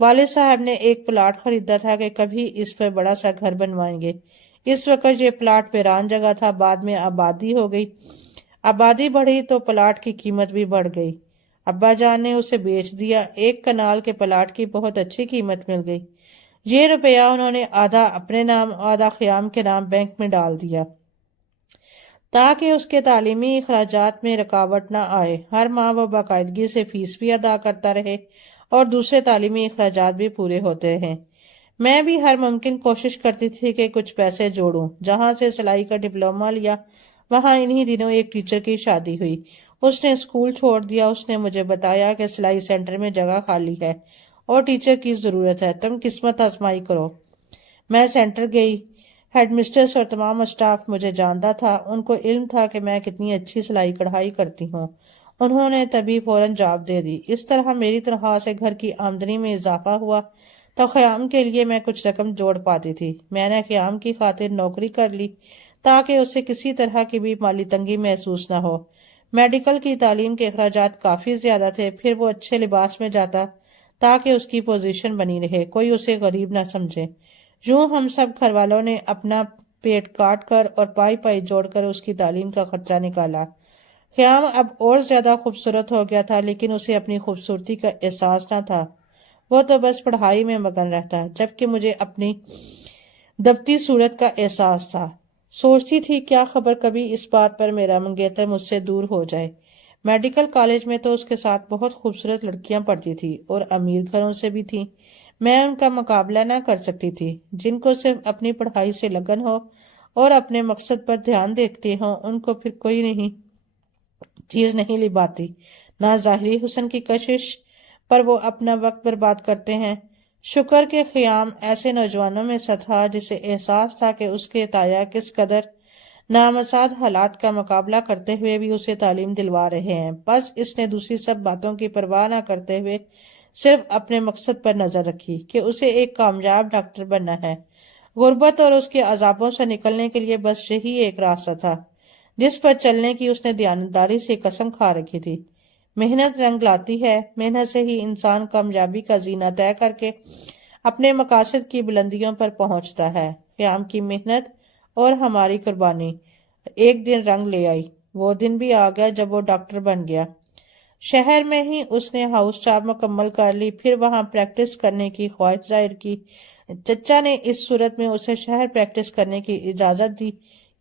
والد صاحب نے ایک پلاٹ خریدا تھا کہ کبھی اس پر بڑا سا گھر بنوائیں گے۔ اس وقت یہ پلاٹ ویران جگہ تھا، بعد میں آبادی ہو گئی۔ آبادی بڑھی تو پلاٹ کی قیمت بھی بڑھ گئی۔ ابا جان نے اسے بیچ دیا۔ ایک کنال کے پلاٹ کی بہت اچھی قیمت مل گئی۔ یہ روپیہ انہوں نے آدھا اپنے نام آدھا خیام کے نام بینک میں ڈال دیا تاکہ اس کے تعلیمی اخراجات میں رکاوٹ نہ آئے۔ ہر ماہ وہ باقاعدگی سے فیس بھی ادا کرتا رہے اور دوسرے تعلیمی اخراجات بھی پورے ہوتے رہے۔ میں بھی ہر ممکن کوشش کرتی تھی کہ کچھ پیسے جوڑوں۔ جہاں سے سلائی کا ڈپلومہ لیا وہاں انہی دنوں ایک ٹیچر کی شادی ہوئی۔ اس نے اسکول چھوڑ دیا۔ اس نے مجھے بتایا کہ سلائی سینٹر میں جگہ خالی ہے اور ٹیچر کی ضرورت ہے، تم قسمت آزمائی کرو۔ میں سینٹر گئی۔ ہیڈ مسٹرس اور تمام اسٹاف مجھے جانتا تھا۔ ان کو علم تھا کہ میں کتنی اچھی سلائی کڑھائی کرتی ہوں۔ انہوں نے تبھی فوراً جواب دے دی۔ اس طرح میری تنخواہ سے گھر کی آمدنی میں اضافہ ہوا تو خیام کے لیے میں کچھ رقم جوڑ پاتی تھی۔ میں نے خیام کی خاطر نوکری کر لی تاکہ اسے کسی طرح کی بھی مالی تنگی محسوس نہ ہو۔ میڈیکل کی تعلیم کے اخراجات کافی زیادہ تھے، پھر وہ اچھے لباس میں جاتا تاکہ اس کی پوزیشن بنی رہے، کوئی اسے غریب نہ سمجھے۔ یوں ہم سب گھر والوں نے اپنا پیٹ کاٹ کر اور پائی پائی جوڑ کر اس کی تعلیم کا خرچہ نکالا۔ خیام اب اور زیادہ خوبصورت ہو گیا تھا، لیکن اسے اپنی خوبصورتی کا احساس نہ تھا۔ وہ تو بس پڑھائی میں مگن رہتا، جبکہ مجھے اپنی دبتی صورت کا احساس تھا۔ سوچتی تھی کیا خبر کبھی اس بات پر میرا منگیتر مجھ سے دور ہو جائے۔ میڈیکل کالج میں تو اس کے ساتھ بہت خوبصورت لڑکیاں پڑھتی تھی اور امیر گھروں سے بھی تھیں۔ میں ان کا مقابلہ نہ کر سکتی تھی۔ جن کو صرف اپنی پڑھائی سے لگن ہو اور اپنے مقصد پر دھیان دیتے ہوں، ان کو پھر کوئی نہیں چیز نہیں لبھاتی، نہ ظاہری حسن کی کشش پر وہ اپنا وقت برباد کرتے ہیں۔ شکر کے خیام ایسے نوجوانوں میں سے تھا جسے احساس تھا کہ اس کے تایا کس قدر نامساعد حالات کا مقابلہ کرتے ہوئے بھی اسے تعلیم دلوا رہے ہیں۔ بس اس نے دوسری سب باتوں کی پرواہ نہ کرتے ہوئے صرف اپنے مقصد پر نظر رکھی کہ اسے ایک کامیاب ڈاکٹر بننا ہے۔ غربت اور اس کے عذابوں سے نکلنے کے لیے بس یہی ایک راستہ تھا جس پر چلنے کی اس نے دیانتداری سے قسم کھا رکھی تھی۔ محنت رنگ لاتی ہے، محنت سے ہی انسان کامیابی کا زینہ طے کر کے اپنے مقاصد کی بلندیوں پر پہنچتا ہے۔ قیام کی محنت اور ہماری قربانی ایک دن رنگ لے آئی۔ وہ دن بھی آ گیا جب وہ ڈاکٹر بن گیا۔ شہر میں ہی اس نے ہاؤس جاب مکمل کر لی، پھر وہاں پریکٹس کرنے کی خواہش ظاہر کی۔ چچا نے اس صورت میں اسے شہر پریکٹس کرنے کی اجازت دی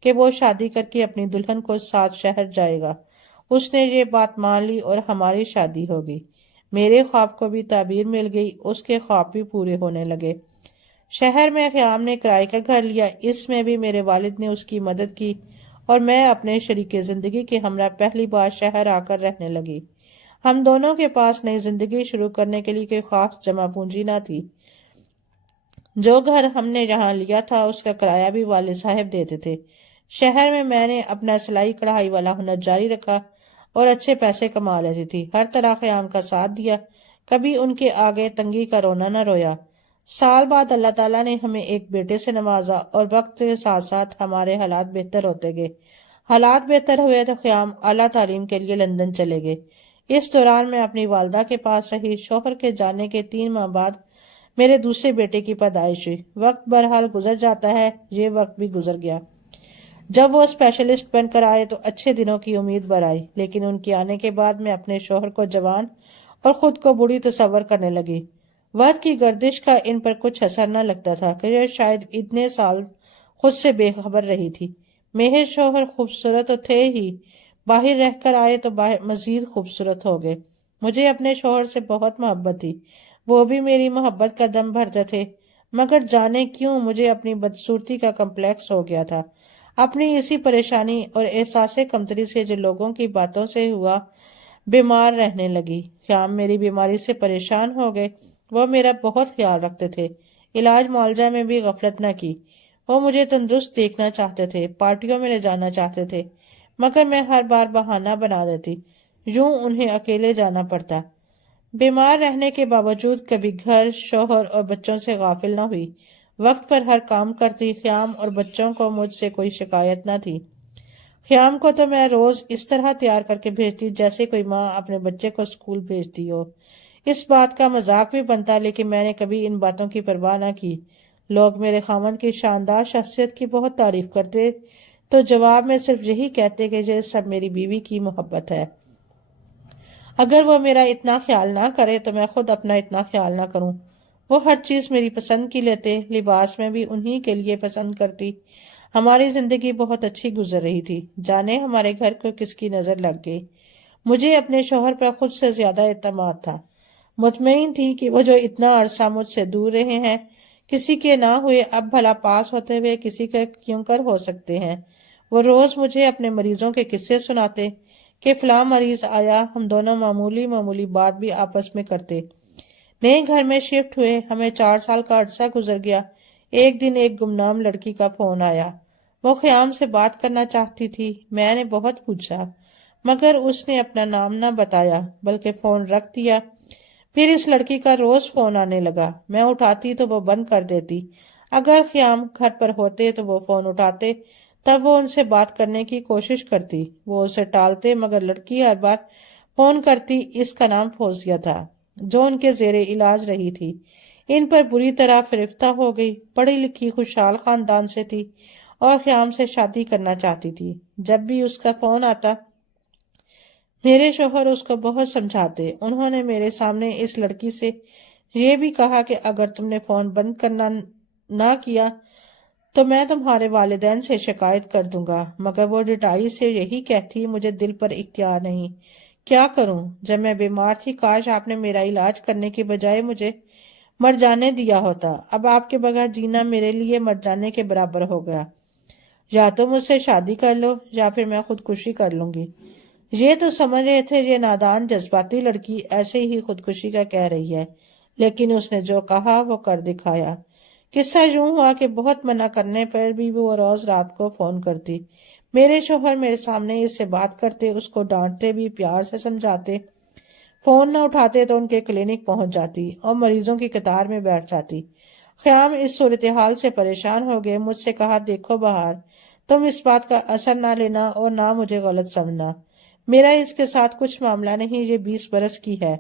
کہ وہ شادی کر کے اپنی دلہن کو ساتھ شہر جائے گا۔ اس نے یہ بات مان لی اور ہماری شادی ہو گئی۔ میرے خواب کو بھی تعبیر مل گئی، اس کے خواب بھی پورے ہونے لگے۔ شہر میں خیام نے کرائے کا گھر لیا۔ اس میں بھی میرے والد نے اس کی مدد کی اور میں اپنے شریک زندگی کے ہمراہ پہلی بار شہر آ کر رہنے لگی۔ ہم دونوں کے پاس نئی زندگی شروع کرنے کے لیے کوئی خاص جمع پونجی نہ تھی۔ جو گھر ہم نے یہاں لیا تھا اس کا کرایہ بھی والد صاحب دیتے تھے۔ شہر میں نے اپنا سلائی کڑھائی والا ہنر جاری رکھا اور اچھے پیسے کما لیتی تھی۔ ہر طرح خیام کا ساتھ دیا، کبھی ان کے آگے تنگی کا رونا نہ رویا۔ سال بعد اللہ تعالیٰ نے ہمیں ایک بیٹے سے نوازا اور وقت کے ساتھ ساتھ ہمارے حالات بہتر ہوتے گئے۔ حالات بہتر ہوئے تو خیام اعلیٰ تعلیم کے لیے لندن چلے گئے۔ اس دوران میں اپنی والدہ کے پاس رہی۔ شوہر کے جانے کے 3 ماہ بعد میرے دوسرے بیٹے کی پیدائش ہوئی۔ وقت بہرحال گزر جاتا ہے، یہ وقت بھی گزر گیا۔ جب وہ اسپیشلسٹ بن کر آئے تو اچھے دنوں کی امید بر آئی، لیکن ان کے آنے کے بعد میں اپنے شوہر کو جوان اور خود کو بوڑھی تصور کرنے لگی۔ وقت کی گردش کا ان پر کچھ اثر نہ لگتا تھا کہ یہ شاید اتنے سال خود سے بے خبر رہی تھی۔ میرے شوہر خوبصورت تو تھے ہی، باہر رہ کر آئے تو مزید خوبصورت ہو گئے۔ مجھے اپنے شوہر سے بہت محبت تھی، وہ بھی میری محبت کا دم بھرتے تھے، مگر جانے کیوں مجھے اپنی بدصورتی کا کمپلیکس ہو گیا تھا۔ اپنی اسی پریشانی اور احساس کمتری سے جو لوگوں کی باتوں سے ہوا بیمار رہنے لگی۔ خیام میری بیماری سے پریشان ہو گئے۔ وہ میرا بہت خیال رکھتے تھے، علاج معالجہ میں بھی غفلت نہ کی۔ وہ مجھے تندرست دیکھنا چاہتے تھے، پارٹیوں میں لے جانا چاہتے تھے، مگر میں ہر بار بہانہ بنا دیتی، یوں انہیں اکیلے جانا پڑتا۔ بیمار رہنے کے باوجود کبھی گھر، شوہر اور بچوں سے غافل نہ ہوئی، وقت پر ہر کام کرتی۔ خیام اور بچوں کو مجھ سے کوئی شکایت نہ تھی۔ خیام کو تو میں روز اس طرح تیار کر کے بھیجتی جیسے کوئی ماں اپنے بچے کو اسکول بھیجتی ہو۔ اس بات کا مذاق بھی بنتا، لیکن میں نے کبھی ان باتوں کی پرواہ نہ کی۔ لوگ میرے خاوند کی شاندار شخصیت کی بہت تعریف کرتے تو جواب میں صرف یہی کہتے کہ یہ سب میری بیوی کی محبت ہے۔ اگر وہ میرا اتنا خیال نہ کرے تو میں خود اپنا اتنا خیال نہ کروں۔ وہ ہر چیز میری پسند کی لیتے، لباس میں بھی انہی کے لیے پسند کرتی۔ ہماری زندگی بہت اچھی گزر رہی تھی، جانے ہمارے گھر کو کس کی نظر لگ گئی۔ مجھے اپنے شوہر پر خود سے زیادہ اعتماد تھا۔ مطمئن تھی کہ وہ جو اتنا عرصہ مجھ سے دور رہے ہیں، کسی کے نہ ہوئے اب بھلا پاس ہوتے ہوئے کسی کے کیوں کر ہو سکتے ہیں۔ وہ روز مجھے اپنے مریضوں کے قصے سناتے کہ فلاں مریض آیا، ہم دونوں معمولی بات بھی آپس میں کرتے۔ نئے گھر میں شفٹ ہوئے، ہمیں 4 سال کا عرصہ گزر گیا۔ ایک دن ایک گمنام لڑکی کا فون آیا۔ وہ خیام سے بات کرنا چاہتی تھی۔ میں نے بہت پوچھا مگر اس نے اپنا نام نہ بتایا بلکہ فون رکھ دیا۔ پھر اس لڑکی کا روز فون آنے لگا۔ میں اٹھاتی تو وہ بند کر دیتی۔ اگر خیام گھر پر ہوتے تو وہ فون اٹھاتے، تب وہ ان سے بات کرنے کی کوشش کرتی۔ وہ اسے ٹالتے مگر لڑکی ہر بار فون کرتی۔ اس کا نام فوزیہ تھا، جو ان کے زیر علاج رہی تھی۔ ان پر بری طرح فریفتہ ہو گئی۔ پڑھی لکھی خوشحال خاندان سے تھی اور خیام سے شادی کرنا چاہتی تھی۔ جب بھی اس کا فون آتا میرے شوہر اس کو بہت سمجھاتے۔ انہوں نے میرے سامنے اس لڑکی سے یہ بھی کہا کہ اگر تم نے فون بند کرنا نہ کیا تو میں تمہارے والدین سے شکایت کر دوں گا، مگر وہ ڈٹائی سے یہی کہتی مجھے دل پر اختیار نہیں۔ کیا کروں؟ جب میں بیمار تھی کاش آپ نے میرا علاج کرنے کے بجائے مجھے مر جانے دیا ہوتا۔ اب آپ کے بغیر جینا میرے لیے مر جانے کے برابر ہو گیا۔ یا تو مجھ سے شادی کر لو یا پھر میں خودکشی کر لوں گی۔ یہ تو سمجھ رہے تھے یہ نادان جذباتی لڑکی ایسے ہی خودکشی کا کہہ رہی ہے، لیکن اس نے جو کہا وہ کر دکھایا۔ قصہ یوں ہوا کہ بہت منع کرنے پر بھی وہ روز رات کو فون کرتی۔ میرے شوہر میرے سامنے اس سے بات کرتے، اس کو ڈانٹتے بھی، پیار سے سمجھاتے۔ فون نہ اٹھاتے تو ان کے کلینک پہنچ جاتی اور مریضوں کی قطار میں بیٹھ جاتی۔ خیام اس صورتحال سے پریشان ہو گئے۔ مجھ سے کہا دیکھو بہار، تم اس بات کا اثر نہ لینا اور نہ مجھے غلط سمجھنا۔ میرا اس کے ساتھ کچھ معاملہ نہیں، یہ 20 برس کی ہے،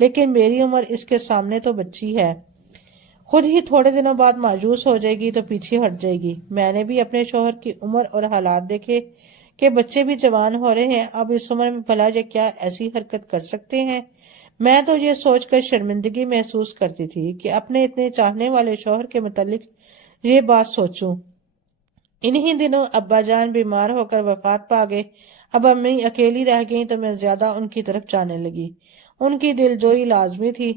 لیکن میری عمر اس کے سامنے تو بچی ہے۔ خود ہی تھوڑے دنوں بعد مایوس ہو جائے گی تو پیچھے ہٹ جائے گی۔ میں نے بھی اپنے شوہر کی عمر اور حالات دیکھے کہ بچے بھی جوان ہو رہے ہیں، اب اس عمر میں بھلا یہ کیا ایسی حرکت کر سکتے ہیں۔ میں تو یہ سوچ کر شرمندگی محسوس کرتی تھی کہ اپنے اتنے چاہنے والے شوہر کے متعلق یہ بات سوچوں۔ انہی دنوں ابا جان بیمار ہو کر وفات پا گئے۔ اب امی اکیلی رہ گئیں تو میں زیادہ ان کی طرف جانے لگی۔ ان کی دل جوئی لازمی تھی۔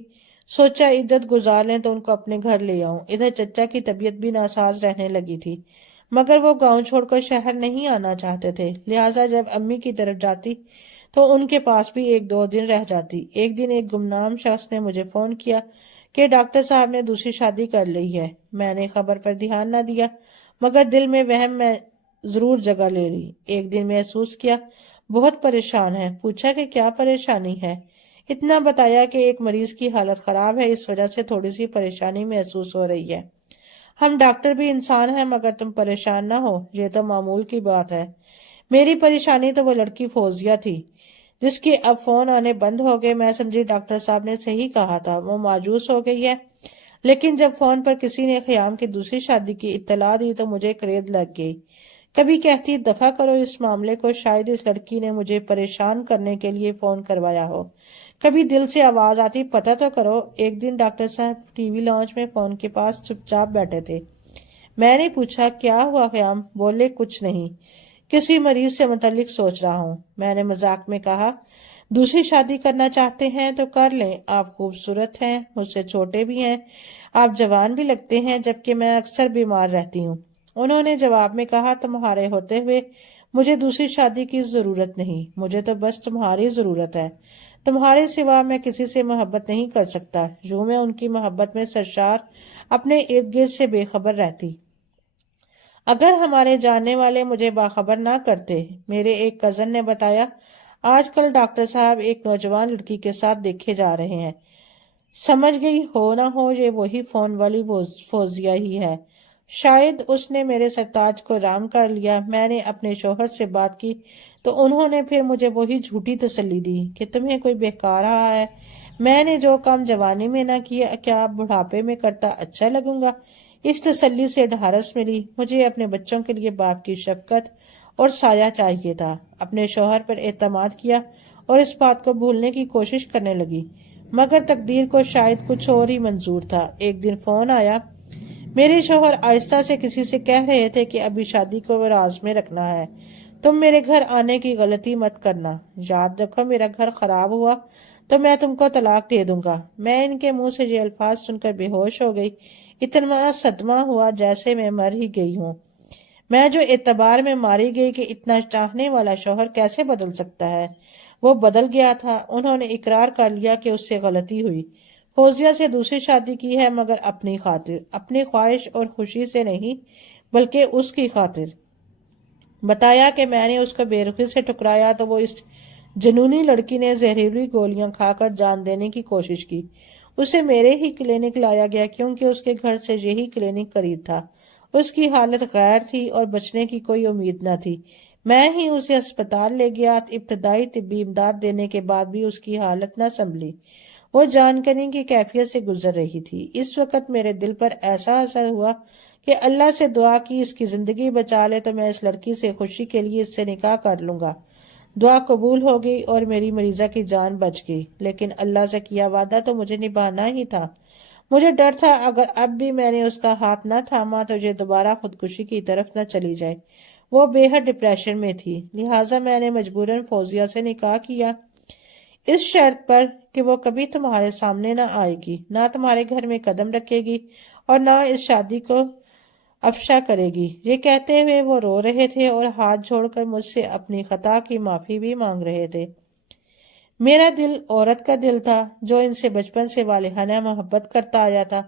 سوچا عدت گزار لیں تو ان کو اپنے گھر لے آؤں۔ ادھر چچا کی طبیعت بھی ناساز رہنے لگی تھی، مگر وہ گاؤں چھوڑ کر شہر نہیں آنا چاہتے تھے، لہٰذا جب امی کی طرف جاتی تو ان کے پاس بھی 1-2 دن رہ جاتی۔ ایک دن ایک گمنام شخص نے مجھے فون کیا کہ ڈاکٹر صاحب نے دوسری شادی کر لی ہے۔ میں نے خبر پر دھیان نہ دیا، مگر دل میں وہم میں ضرور جگہ لے لی۔ ایک دن محسوس کیا بہت پریشان ہے۔ پوچھا کہ کیا پریشانی ہے؟ اتنا بتایا کہ ایک مریض کی حالت خراب ہے، اس وجہ سے تھوڑی سی پریشانی محسوس ہو رہی ہے۔ ہم ڈاکٹر بھی انسان ہیں، مگر تم پریشان نہ ہو، یہ تو معمول کی بات ہے۔ میری پریشانی تو وہ لڑکی فوزیہ تھی جس کے اب فون آنے بند ہو گئے۔ میں سمجھی ڈاکٹر صاحب نے صحیح کہا تھا، وہ مایوس ہو گئی ہے، لیکن جب فون پر کسی نے خیام کی دوسری شادی کی اطلاع دی تو مجھے کرید لگ گئی۔ کبھی کہتی دفع کرو اس معاملے کو، شاید اس لڑکی نے مجھے پریشان کرنے کے لیے فون کروایا ہو۔ کبھی دل سے آواز آتی پتہ تو کرو۔ ایک دن ڈاکٹر صاحب ٹی وی لاؤنج میں فون کے پاس چپ چاپ بیٹھے تھے۔ میں نے پوچھا کیا ہوا خیام؟ بولے کچھ نہیں، کسی مریض سے متعلق سوچ رہا ہوں۔ میں نے مذاق میں کہا دوسری شادی کرنا چاہتے ہیں تو کر لیں، آپ خوبصورت ہیں، مجھ سے چھوٹے بھی ہیں، آپ جوان بھی لگتے ہیں، جبکہ میں اکثر بیمار رہتی ہوں۔ انہوں نے جواب میں کہا تمہارے ہوتے ہوئے مجھے دوسری شادی کی ضرورت نہیں، مجھے تو بس تمہاری ضرورت ہے، تمہارے سوا میں کسی سے محبت نہیں کر سکتا۔ یوں میں ان کی محبت میں سرشار اپنے ارد گرد سے بے خبر رہتی۔ اگر ہمارے جاننے والے مجھے باخبر نہ کرتے۔ میرے ایک کزن نے بتایا آج کل ڈاکٹر صاحب ایک نوجوان لڑکی کے ساتھ دیکھے جا رہے ہیں۔ سمجھ گئی ہو نہ ہو یہ وہی فون والی فوزیہ ہی ہے، شاید اس نے میرے سرتاج کو رام کر لیا۔ میں نے اپنے شوہر سے بات کی تو انہوں نے پھر مجھے وہی جھوٹی تسلی دی کہ تمہیں کوئی بہکا رہا ہے۔ میں نے جو کام جوانی میں نہ کیا کیا اب بڑھاپے میں کرتا اچھا لگوں گا؟ اس تسلی سے ڈھارس ملی۔ مجھے اپنے بچوں کے لیے باپ کی شفقت اور سایہ چاہیے تھا۔ اپنے شوہر پر اعتماد کیا اور اس بات کو بھولنے کی کوشش کرنے لگی، مگر تقدیر کو شاید کچھ اور ہی منظور تھا۔ ایک دن فون آیا۔ میرے شوہر آہستہ سے کسی سے کہہ رہے تھے کہ ابھی شادی کو راز میں رکھنا ہے، تم میرے گھر آنے کی غلطی مت کرنا، یاد رکھو میرا گھر خراب ہوا تو میں تم کو طلاق دے دوں گا۔ میں ان کے منہ سے یہ الفاظ سن کر بے ہوش ہو گئی۔ اتنا صدمہ ہوا جیسے میں مر ہی گئی ہوں۔ میں جو اعتبار میں ماری گئی کہ اتنا چاہنے والا شوہر کیسے بدل سکتا ہے، وہ بدل گیا تھا۔ انہوں نے اقرار کر لیا کہ اس سے غلطی ہوئی، فوزیہ سے دوسری شادی کی ہے، مگر اپنی خاطر، اپنی خواہش اور خوشی سے نہیں بلکہ اس کی خاطر۔ بتایا کہ میں نے اس کو بے رخی سے ٹکرایا تو وہ اس جنونی لڑکی نے زہریلی گولیاں کھا کر جان دینے کی کوشش کی۔ اسے میرے ہی کلینک لایا گیا کیونکہ اس کے گھر سے یہی کلینک قریب تھا۔ اس کی حالت غیر تھی اور بچنے کی کوئی امید نہ تھی۔ میں ہی اسے اسپتال لے گیا۔ ابتدائی طبی امداد دینے کے بعد بھی اس کی حالت نہ سنبھلی۔ وہ جان کنی کی کیفیت سے گزر رہی تھی۔ اس وقت میرے دل پر ایسا اثر ہوا کہ اللہ سے دعا کی اس کی زندگی بچا لے تو میں اس لڑکی سے خوشی کے لیے اس سے نکاح کر لوں گا۔ دعا قبول ہو گئی اور میری مریضہ کی جان بچ گئی، لیکن اللہ سے کیا وعدہ تو مجھے نبھانا ہی تھا۔ مجھے ڈر تھا اگر اب بھی میں نے اس کا ہاتھ نہ تھاما تو یہ دوبارہ خودکشی کی طرف نہ چلی جائے۔ وہ بے حد ڈپریشن میں تھی، لہٰذا میں نے مجبوراً فوزیہ سے نکاح کیا، اس شرط پر کہ وہ کبھی تمہارے سامنے نہ آئے گی، نہ تمہارے گھر میں قدم رکھے گی اور نہ اس شادی کو افشا کرے گی۔ یہ کہتے ہوئے وہ رو رہے تھے اور ہاتھ جوڑ کر مجھ سے اپنی خطا کی معافی بھی مانگ رہے تھے۔ میرا دل عورت کا دل تھا جو ان سے بچپن سے والہانہ محبت کرتا آیا تھا۔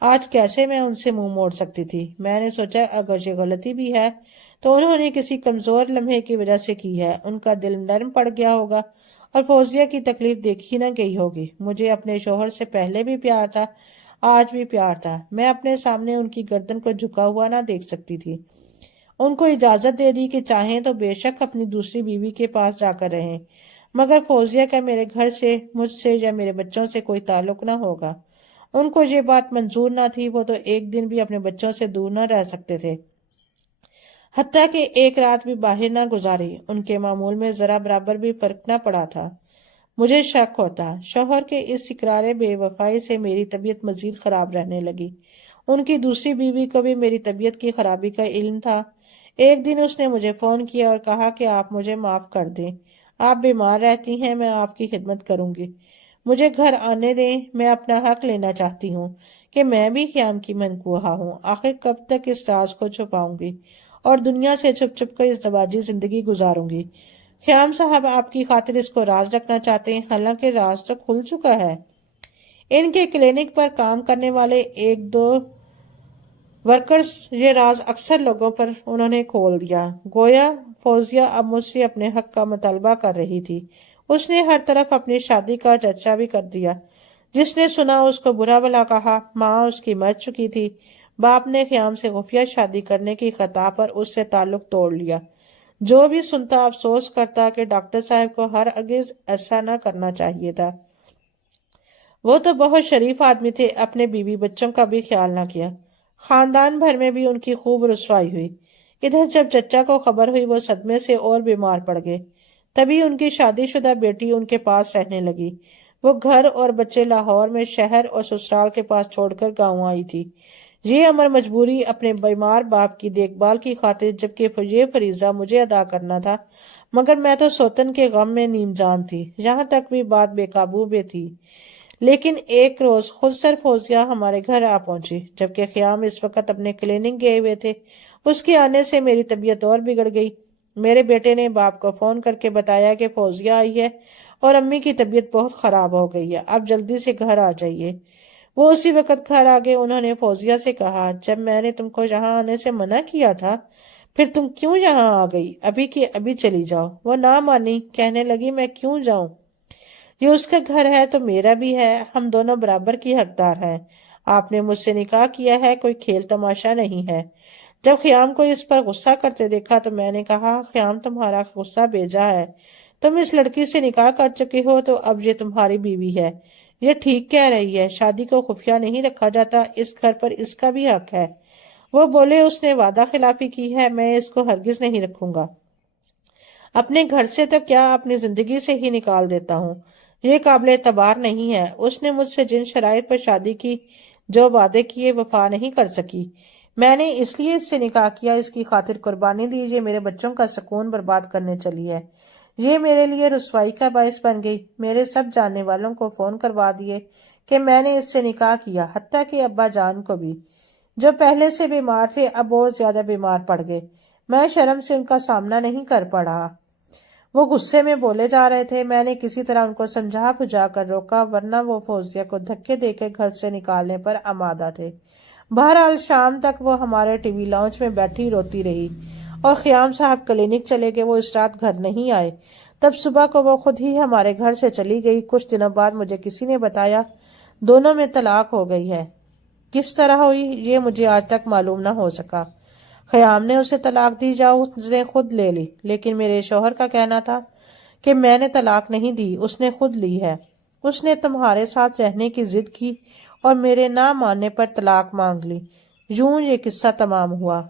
آج کیسے میں ان سے منہ موڑ سکتی تھی؟ میں نے سوچا اگر یہ غلطی بھی ہے تو انہوں نے کسی کمزور لمحے کی وجہ سے کی ہے۔ ان کا دل نرم پڑ گیا ہوگا اور فوزیہ کی تکلیف دیکھی نہ گئی ہوگی۔ مجھے اپنے شوہر سے پہلے بھی پیار تھا، آج بھی پیار تھا۔ میں اپنے سامنے ان کی گردن کو جھکا ہوا نہ دیکھ سکتی تھی۔ ان کو اجازت دے دی کہ چاہیں تو بے شک اپنی دوسری بیوی کے پاس جا کر رہیں، مگر فوزیہ کا میرے گھر سے، مجھ سے یا میرے بچوں سے کوئی تعلق نہ ہوگا۔ ان کو یہ بات منظور نہ تھی، وہ تو ایک دن بھی اپنے بچوں سے دور نہ رہ سکتے تھے، حتیٰ کہ ایک رات بھی باہر نہ گزاری۔ ان کے معمول میں ذرا برابر بھی فرق نہ پڑا تھا۔ مجھے شک ہوتا، شوہر کے اس اقرار بے وفائی سے میری طبیعت مزید خراب رہنے لگی۔ ان کی دوسری بیوی کو بھی میری طبیعت کی خرابی کا علم تھا۔ ایک دن اس نے مجھے فون کیا اور کہا کہ آپ مجھے معاف کر دیں، آپ بیمار رہتی ہیں، میں آپ کی خدمت کروں گی، مجھے گھر آنے دیں، میں اپنا حق لینا چاہتی ہوں کہ میں بھی خیام کی منقوہ ہوں، آخر کب تک اس راز کو چھپاؤں گی اور دنیا سے چھپ چھپ کر اس دواجی زندگی گزاروں گی۔ خیام صاحب آپ کی خاطر اس کو راز رکھنا چاہتے ہیں، حالانکہ راز تو کھل چکا ہے۔ ان کے کلینک پر کام کرنے والے ایک دو ورکرز یہ راز اکثر لوگوں پر انہوں نے کھول دیا۔ گویا فوزیہ اب مجھ سے اپنے حق کا مطالبہ کر رہی تھی۔ اس نے ہر طرف اپنی شادی کا چرچا بھی کر دیا۔ جس نے سنا اس کو برا بھلا کہا۔ ماں اس کی مر چکی تھی، باپ نے خیام سے خفیہ شادی کرنے کی خطا پر اس سے تعلق توڑ لیا۔ جو بھی سنتا افسوس کرتا کہ ڈاکٹر صاحب کو ہرگز ایسا نہ کرنا چاہیے تھا۔ وہ تو بہت شریف آدمی تھے، اپنے بیوی بچوں کا بھی خیال نہ کیا۔ خاندان بھر میں بھی ان کی خوب رسوائی ہوئی۔ ادھر جب چچا کو خبر ہوئی وہ صدمے سے اور بیمار پڑ گئے۔ تبھی ان کی شادی شدہ بیٹی ان کے پاس رہنے لگی۔ وہ گھر اور بچے لاہور میں شہر اور سسرال کے پاس چھوڑ کر گاؤں آئی تھی۔ یہ امر مجبوری اپنے بیمار باپ کی دیکھ بھال کی خاطر، جبکہ یہ فریضہ مجھے ادا کرنا تھا، مگر میں تو سوتن کے غم میں نیم جان تھی۔ یہاں تک بھی بات بے قابو میں تھی۔ لیکن ایک روز خود سر فوزیہ ہمارے گھر آ پہنچی، جبکہ خیام اس وقت اپنے کلینک گئے ہوئے تھے۔ اس کے آنے سے میری طبیعت اور بگڑ گئی۔ میرے بیٹے نے باپ کو فون کر کے بتایا کہ فوزیہ آئی ہے اور امی کی طبیعت بہت خراب ہو گئی ہے، اب جلدی سے گھر آ جائیے۔ وہ اسی وقت گھر آ گئے۔ انہوں نے فوزیہ سے کہا، جب میں نے تم کو یہاں آنے سے منع کیا تھا پھر تم کیوں یہاں آ گئی؟ ابھی کی ابھی چلی جاؤ۔ وہ نہ مانی، کہنے لگی میں کیوں جاؤں؟ یہ اس کا گھر ہے تو میرا بھی ہے، ہم دونوں برابر کی حقدار ہیں۔ آپ نے مجھ سے نکاح کیا ہے، کوئی کھیل تماشا نہیں ہے۔ جب خیام کو اس پر غصہ کرتے دیکھا تو میں نے کہا، خیام تمہارا غصہ بیجا ہے، تم اس لڑکی سے نکاح کر چکے ہو تو اب یہ تمہاری بیوی ہے، یہ ٹھیک کہہ رہی ہے، شادی کو خفیہ نہیں رکھا جاتا، اس گھر پر اس کا بھی حق ہے۔ وہ بولے اس نے وعدہ خلافی کی ہے، میں اس کو ہرگز نہیں رکھوں گا۔ اپنے گھر سے تو کیا اپنی زندگی سے ہی نکال دیتا ہوں۔ یہ قابل اعتبار نہیں ہے۔ اس نے مجھ سے جن شرائط پر شادی کی، جو وعدے کیے وفا نہیں کر سکی۔ میں نے اس لیے اس سے نکاح کیا، اس کی خاطر قربانی دی، یہ میرے بچوں کا سکون برباد کرنے چلی ہے۔ یہ میرے لیے رسوائی کا باعث بن گئی۔ میرے سب جاننے والوں کو فون کروا دیے کہ میں نے اس سے نکاح کیا، حتیٰ کہ ابا جان کو بھی، جو پہلے سے بیمار تھے اب اور زیادہ بیمار پڑ گئے۔ میں شرم سے ان کا سامنا نہیں کر پڑا۔ وہ غصے میں بولے جا رہے تھے، میں نے کسی طرح ان کو سمجھا بجھا کر روکا، ورنہ وہ فوزیہ کو دھکے دے کے گھر سے نکالنے پر آمادہ تھے۔ بہرحال شام تک وہ ہمارے ٹی وی لاؤنج میں بیٹھی روتی رہی، اور خیام صاحب کلینک چلے گئے، وہ اس رات گھر نہیں آئے۔ تب صبح کو وہ خود ہی ہمارے گھر سے چلی گئی۔ کچھ دنوں بعد مجھے کسی نے بتایا دونوں میں طلاق ہو گئی ہے۔ کس طرح ہوئی یہ مجھے آج تک معلوم نہ ہو سکا۔ خیام نے اسے طلاق دی یا اس نے خود لے لی، لیکن میرے شوہر کا کہنا تھا کہ میں نے طلاق نہیں دی، اس نے خود لی ہے۔ اس نے تمہارے ساتھ رہنے کی ضد کی اور میرے نہ ماننے پر طلاق مانگ لی۔ یوں یہ قصہ تمام ہوا۔